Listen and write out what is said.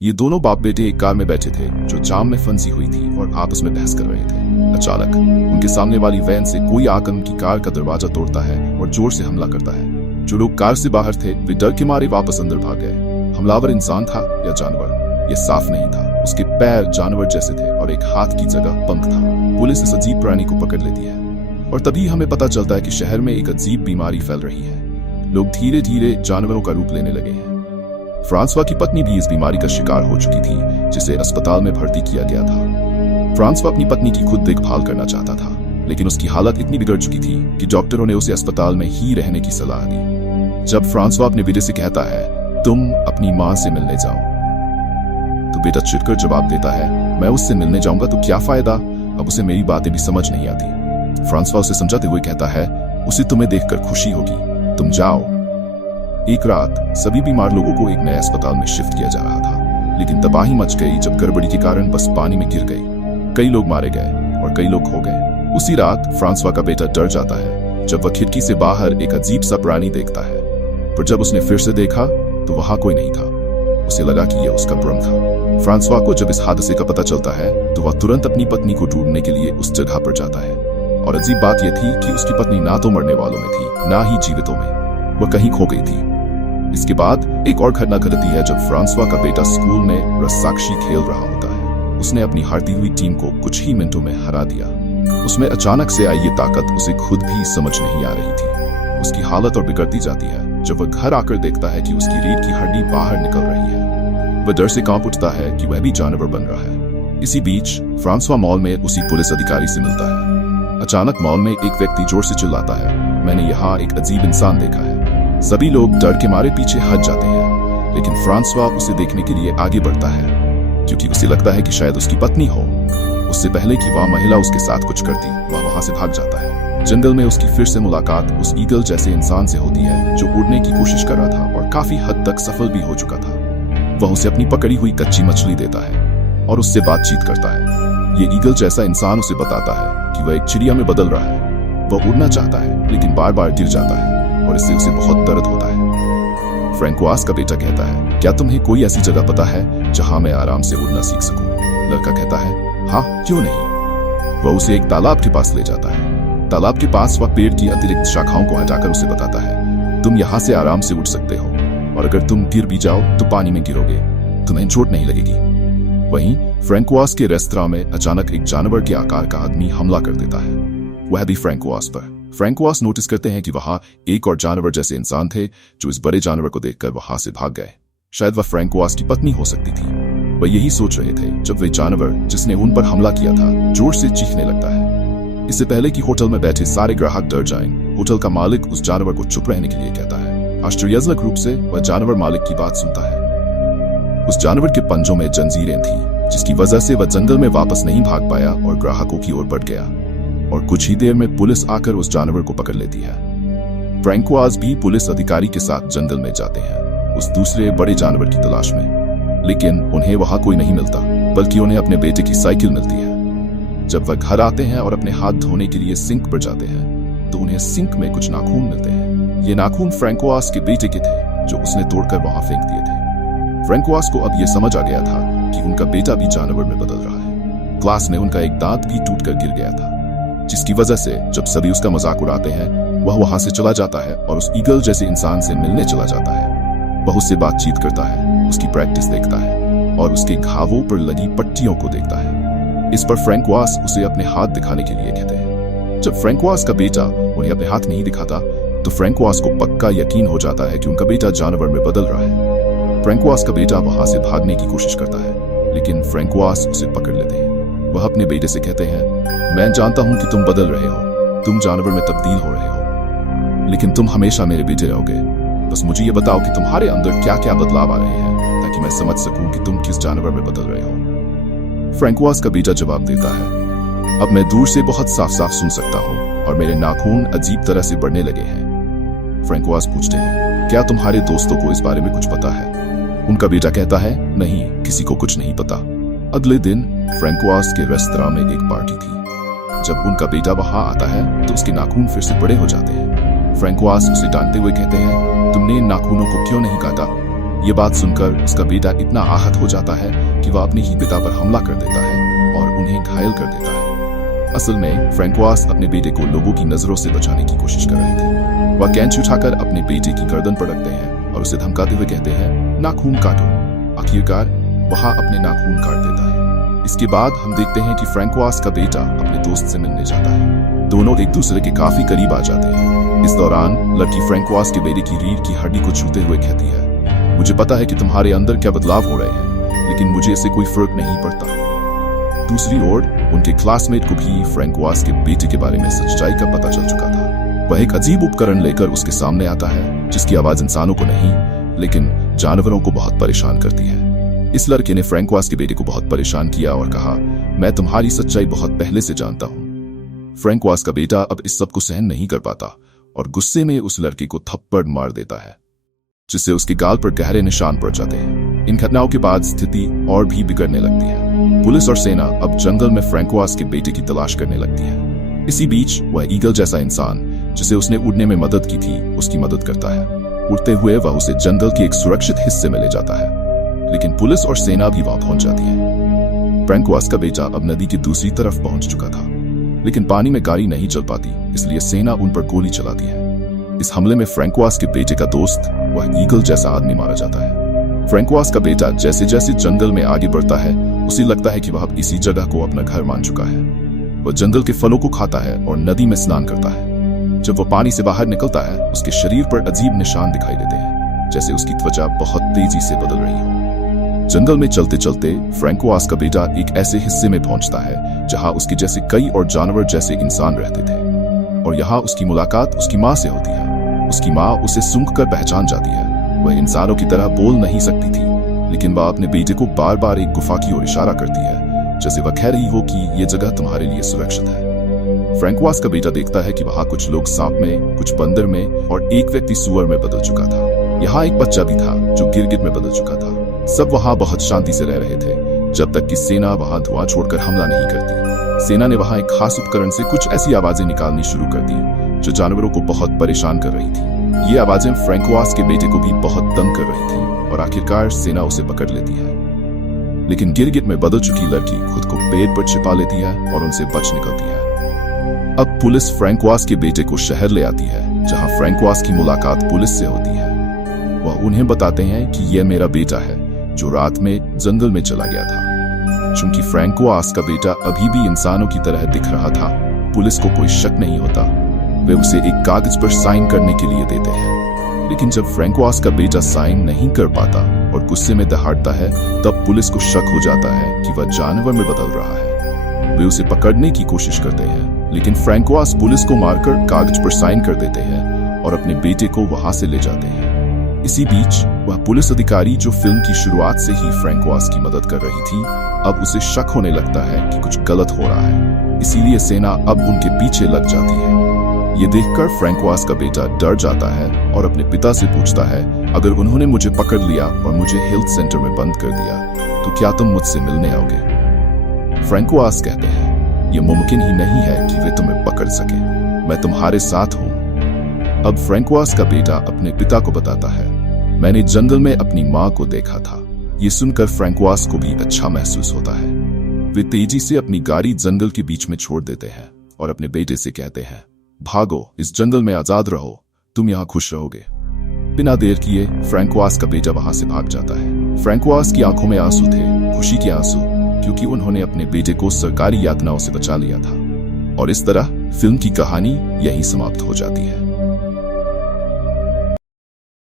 ये दोनों बाप बेटे एक कार में बैठे थे जो जाम में फंसी हुई थी और आपस में बहस कर रहे थे। अचानक उनके सामने वाली वैन से कोई आकर उनकी कार का दरवाजा तोड़ता है और जोर से हमला करता है। जो लोग कार से बाहर थे वे डर के मारे वापस अंदर भाग गए। हमलावर इंसान था या जानवर, ये साफ नहीं था। उसके पैर जानवर जैसे थे और एक हाथ की जगह पंख था। पुलिस इस अजीब प्राणी को पकड़ लेती है और तभी हमें पता चलता है कि शहर में एक अजीब बीमारी फैल रही है। लोग धीरे धीरे जानवरों का रूप लेने लगे हैं। फ्रांसवा की पत्नी भी इस बीमारी का शिकार हो चुकी थी, जिसे अस्पताल में भर्ती किया गया था। फ्रांसवा अपनी पत्नी की खुद देखभाल करना चाहता था, लेकिन उसकी हालत इतनी बिगड़ चुकी थी कि डॉक्टरों ने उसे अस्पताल में ही रहने की सलाह दी। जब फ्रांसवा अपने बेटे से कहता है तुम अपनी माँ से मिलने जाओ, तो बेटा चिढ़कर जवाब देता है मैं उससे मिलने जाऊंगा तो क्या फायदा, अब उसे मेरी बातें भी समझ नहीं आती। फ्रांसवा उसे समझाते हुए कहता है उसे तुम्हें देखकर खुशी होगी, तुम जाओ। एक रात सभी बीमार लोगों को एक नए अस्पताल में शिफ्ट किया जा रहा था, लेकिन तबाही मच गई जब गड़बड़ी के कारण बस पानी में गिर गई। कई लोग मारे गए और कई लोग खो गए। उसी रात फ्रांसवा का बेटा डर जाता है जब वह खिड़की से बाहर एक अजीब सा प्राणी देखता है, पर जब उसने फिर से देखा तो वहां कोई नहीं था। उसे लगा कि यह उसका भ्रम था। फ्रांसवा को जब इस हादसे का पता चलता है तो वह तुरंत अपनी पत्नी को ढूंढने के लिए उस जगह पर जाता है। और अजीब बात यह थी कि उसकी पत्नी ना तो मरने वालों में थी ना ही जीवितों में, वह कहीं खो गई थी। इसके बाद एक और घटना घटती है जब फ्रांसवा का बेटा स्कूल में रस्साकशी खेल रहा होता है। उसने अपनी हारती हुई टीम को कुछ ही मिनटों में हरा दिया। उसमें अचानक से आई ये ताकत उसे खुद भी समझ नहीं आ रही थी। उसकी हालत और बिगड़ती जाती है जब वह घर आकर देखता है कि उसकी रीढ़ की हड्डी बाहर निकल रही है। वह डर से कांप उठता है कि वह भी जानवर बन रहा है। इसी बीच फ्रांसवा मॉल में उसी पुलिस अधिकारी से मिलता है। अचानक मॉल में एक व्यक्ति जोर से चिल्लाता है मैंने यहाँ एक अजीब इंसान देखा है। सभी लोग डर के मारे पीछे हट जाते हैं, लेकिन फ्रांसवा उसे देखने के लिए आगे बढ़ता है क्योंकि उसे लगता है कि शायद उसकी पत्नी हो। उससे पहले कि वह महिला उसके साथ कुछ करती, वह वहां से भाग जाता है। जंगल में उसकी फिर से मुलाकात उस ईगल जैसे इंसान से होती है जो उड़ने की कोशिश कर रहा था और काफी हद तक सफल भी हो चुका था। वह उसे अपनी पकड़ी हुई कच्ची मछली देता है और उससे बातचीत करता है। ये ईगल जैसा इंसान उसे बताता है कि वह एक चिड़िया में बदल रहा है। वह उड़ना चाहता है लेकिन बार बार गिर जाता है और इससे उसे बहुत दर्द होता है। फ्रैंकोइस का बेटा कहता है क्या तुम्हें कोई ऐसी जगह पता है जहां मैं आराम से उड़ना सीख सकूं? लड़का कहता है हाँ क्यों नहीं। वह उसे एक तालाब के पास ले जाता है। तालाब के पास वह पेड़ की अतिरिक्त शाखाओं को हटाकर उसे बताता है तुम यहाँ से आराम से उड़ सकते हो और अगर तुम गिर भी जाओ तो पानी में गिरोगे, तुम्हें चोट नहीं लगेगी। वहीं फ्रैंकोइस के रेस्तरां में अचानक एक जानवर के आकार का आदमी हमला कर देता है, वह भी फ्रैंकोइस पर। फ्रैंकोइस नोटिस करते हैं कि वहां एक और जानवर जैसे इंसान थे जो इस बड़े जानवर को देखकर वहां से भाग गए। शायद वह फ्रैंकोइस की पत्नी हो सकती थी। वह यही सोच रहे थे जब वे जानवर जिसने उन पर हमला किया था जोर से चीखने लगता है। इससे पहले कि होटल में बैठे सारे ग्राहक डर जाएं, होटल का मालिक उस जानवर को चुप रहने के लिए कहता है। आश्चर्यजनक रूप से वह जानवर मालिक की बात सुनता है। उस जानवर के पंजों में जंजीरें थीं, जिसकी वजह से वह जंगल में वापस नहीं भाग पाया और ग्राहकों की ओर बढ़ गया। और कुछ ही देर में पुलिस आकर उस जानवर को पकड़ लेती है। फ्रैंकोइस भी पुलिस अधिकारी के साथ जंगल में जाते हैं उस दूसरे बड़े जानवर की तलाश में, लेकिन उन्हें वहां कोई नहीं मिलता, बल्कि उन्हें अपने बेटे की साइकिल मिलती है। जब वह घर आते हैं और अपने हाथ धोने के लिए सिंक पर जाते हैं तो उन्हें सिंक में कुछ नाखून मिलते हैं। ये नाखून फ्रैंकोइस के बेटे के थे जो उसने तोड़कर वहां फेंक दिए थे। फ्रैंकोइस को अब यह समझ आ गया था कि उनका बेटा भी जानवर में बदल रहा है। क्लास में उनका एक दांत भी टूटकर गिर गया था, जिसकी वजह से जब सभी उसका मजाक उड़ाते हैं वह वहां से चला जाता है और उस ईगल जैसे इंसान से मिलने चला जाता है। वह उससे बातचीत करता है, उसकी प्रैक्टिस देखता है और उसके घावों पर लगी पट्टियों को देखता है। इस पर फ्रैंकोइस उसे अपने हाथ दिखाने के लिए कहते हैं। जब फ्रैंकोइस का बेटा उन्हें अपने हाथ नहीं दिखाता तो फ्रैंकोइस को पक्का यकीन हो जाता है कि उनका बेटा जानवर में बदल रहा है। फ्रैंकोइस का बेटा वहां से भागने की कोशिश करता है, लेकिन फ्रैंकोइस उसे पकड़ लेते हैं। वह अपने बेटे से कहते हैं मैं जानता हूं कि तुम बदल रहे हो, तुम जानवर में तब्दील हो रहे हो, लेकिन तुम हमेशा मेरे बेटे रहोगे। बस मुझे ये बताओ कि तुम्हारे अंदर क्या क्या बदलाव आ रहे हैं ताकि मैं समझ सकूं कि तुम किस जानवर में बदल रहे हो। फ्रैंकोइस का बेटा जवाब देता है अब मैं दूर से बहुत साफ साफ सुन सकता हूँ और मेरे नाखून अजीब तरह से बढ़ने लगे हैं। फ्रैंकोइस पूछते हैं क्या तुम्हारे दोस्तों को इस बारे में कुछ पता है? उनका बेटा कहता है नहीं, किसी को कुछ नहीं पता। अगले दिन फ्रैंकोइस के रेस्तरां में एक पार्टी थी। जब उनका बेटा वहां आता है तो उसके नाखून फिर से बड़े हो जाते हैं। फ्रैंकोइस उसे डांटते हुए कहते हैं तुमने इन नाखूनों को क्यों नहीं काटा? ये बात सुनकर उसका बेटा इतना आहत हो जाता है कि वह अपने ही पिता पर हमला कर देता है और उन्हें घायल कर देता है। असल में फ्रैंकोइस अपने बेटे को लोगों की नजरों से बचाने की कोशिश कर रहे थे। वह कैंची उठाकर अपने बेटे की गर्दन पर रखते हैं और उसे धमकाते हुए कहते हैं, नाखून काटो। आखिरकार वह अपने नाखून काट देता है। इसके बाद हम देखते हैं कि फ्रैंकोइस का बेटा अपने दोस्त से मिलने जाता है। दोनों एक दूसरे के काफी करीब आ जाते हैं। इस दौरान लड़की फ्रैंकोइस के बेटे की रीढ़ की हड्डी को छूते हुए कहती है, मुझे पता है कि तुम्हारे अंदर क्या बदलाव हो रहे हैं, लेकिन मुझे इससे कोई फर्क नहीं पड़ता। दूसरी ओर उनके क्लासमेट को भी फ्रैंकोइस के बेटे के बारे में सच्चाई का पता चल चुका था। वह एक अजीब उपकरण लेकर उसके सामने आता है जिसकी आवाज इंसानों को नहीं लेकिन जानवरों को बहुत परेशान करती है। इस लड़के ने फ्रैंकोइस के बेटे को बहुत परेशान किया और कहा, मैं तुम्हारी सच्चाई बहुत पहले से जानता हूँ। फ्रैंकोइस का बेटा अब इस सब को सहन नहीं कर पाता और गुस्से में उस लड़के को थप्पड़ मार देता है, जिससे उसके गाल पर गहरे निशान पड़ जाते हैं। इन घटनाओं के बाद स्थिति और भी बिगड़ने लगती है। पुलिस और सेना अब जंगल में फ्रैंकोइस के बेटे की तलाश करने लगती है। इसी बीच वह ईगल जैसा इंसान जिसे उसने उड़ने में मदद की थी उसकी मदद करता है। उड़ते हुए वह उसे जंगल के एक सुरक्षित हिस्से में ले जाता है, लेकिन पुलिस और सेना भी वहां पहुंच जाती है। फ्रैंकोइस का बेटा अब नदी की दूसरी तरफ पहुंच चुका था, लेकिन पानी में गाड़ी नहीं चल पाती, इसलिए सेना उन पर गोली चलाती है। इस हमले में फ्रैंकोइस के बेटे का दोस्त, वह ईगल जैसा आदमी, मारा जाता है। फ्रैंकोइस का बेटा जैसे जैसे जंगल में आगे बढ़ता है उसे लगता है कि वह अब इसी जगह को अपना घर मान चुका है। वह जंगल के फलों को खाता है और नदी में स्नान करता है। जब वह पानी से बाहर निकलता है उसके शरीर पर अजीब निशान दिखाई देते हैं, जैसे उसकी त्वचा बहुत तेजी से बदल रही हो। जंगल में चलते चलते फ्रैंकोइस का बेटा एक ऐसे हिस्से में पहुंचता है जहां उसके जैसे कई और जानवर जैसे इंसान रहते थे, और यहाँ उसकी मुलाकात उसकी माँ से होती है। उसकी माँ उसे सूंघकर पहचान जाती है। वह इंसानों की तरह बोल नहीं सकती थी, लेकिन वह अपने बेटे को बार बार एक गुफा की ओर इशारा करती है, जैसे वह कह रही हो कि यह जगह तुम्हारे लिए सुरक्षित है। फ्रैंकोइस का बेटा देखता है कि वहां कुछ लोग सांप में, कुछ बंदर में और एक व्यक्ति सुअर में बदल चुका था। यहाँ एक बच्चा भी था जो गिरगिट में बदल चुका था। सब वहां बहुत शांति से रह रहे थे जब तक कि सेना वहां धुआं छोड़कर हमला नहीं करती। सेना ने वहां एक खास उपकरण से कुछ ऐसी आवाजें निकालनी शुरू कर दी जो जानवरों को बहुत परेशान कर रही थी। ये आवाजें फ्रैंकोइस के बेटे को भी बहुत तंग कर रही थी और आखिरकार सेना उसे पकड़ लेती है। लेकिन गिरगिट में बदल चुकी लड़की खुद को पेड़ पर छिपा लेती है और उनसे बच निकलती है। अब पुलिस फ्रैंकोइस के बेटे को शहर ले आती है, जहां फ्रैंकोइस की मुलाकात पुलिस से होती है। वह उन्हें बताते हैं कि यह मेरा बेटा है जो रात में जंगल में चला गया था। चूंकि फ्रैंकोइस का बेटा अभी भी इंसानों की तरह दिख रहा था, पुलिस को कोई शक नहीं होता। वे उसे एक कागज पर साइन करने के लिए देते हैं। लेकिन जब फ्रैंकोइस का बेटा साइन नहीं कर पाता और गुस्से में दहाड़ता है, तब पुलिस को शक हो जाता है कि वह जानवर में बदल रहा है। वे उसे पकड़ने की कोशिश करते हैं, लेकिन फ्रैंकोइस पुलिस को मारकर कागज पर साइन कर देते हैं और अपने बेटे को वहां से ले जाते हैं। इसी बीच वह पुलिस अधिकारी जो फिल्म की शुरुआत से ही फ्रैंकोइस की मदद कर रही थी, अब उसे शक होने लगता है कि कुछ गलत हो रहा है। इसीलिए सेना अब उनके पीछे लग जाती है। ये देखकर फ्रैंकोइस का बेटा डर जाता है और अपने पिता से पूछता है, अगर उन्होंने मुझे पकड़ लिया और मुझे हेल्थ सेंटर में बंद कर दिया तो क्या तुम मुझसे मिलने आओगे? फ्रैंकोइस कहते हैं, यह मुमकिन ही नहीं है कि वे तुम्हें पकड़ सके। मैं तुम्हारे साथ हूं। अब फ्रैंकोइस का बेटा अपने पिता को बताता है, मैंने जंगल में अपनी माँ को देखा था। ये सुनकर फ्रैंकोइस को भी अच्छा महसूस होता है। वे तेजी से अपनी गाड़ी जंगल के बीच में छोड़ देते हैं और अपने बेटे से कहते हैं, भागो, इस जंगल में आजाद रहो, तुम यहाँ खुश रहोगे। बिना देर किए फ्रैंकोइस का बेटा वहां से भाग जाता है। फ्रैंकोइस की आंखों में आंसू थे, खुशी के आंसू, क्योंकि उन्होंने अपने बेटे को सरकारी यातनाओं से बचा लिया था। और इस तरह फिल्म की कहानी यहीं समाप्त हो जाती है।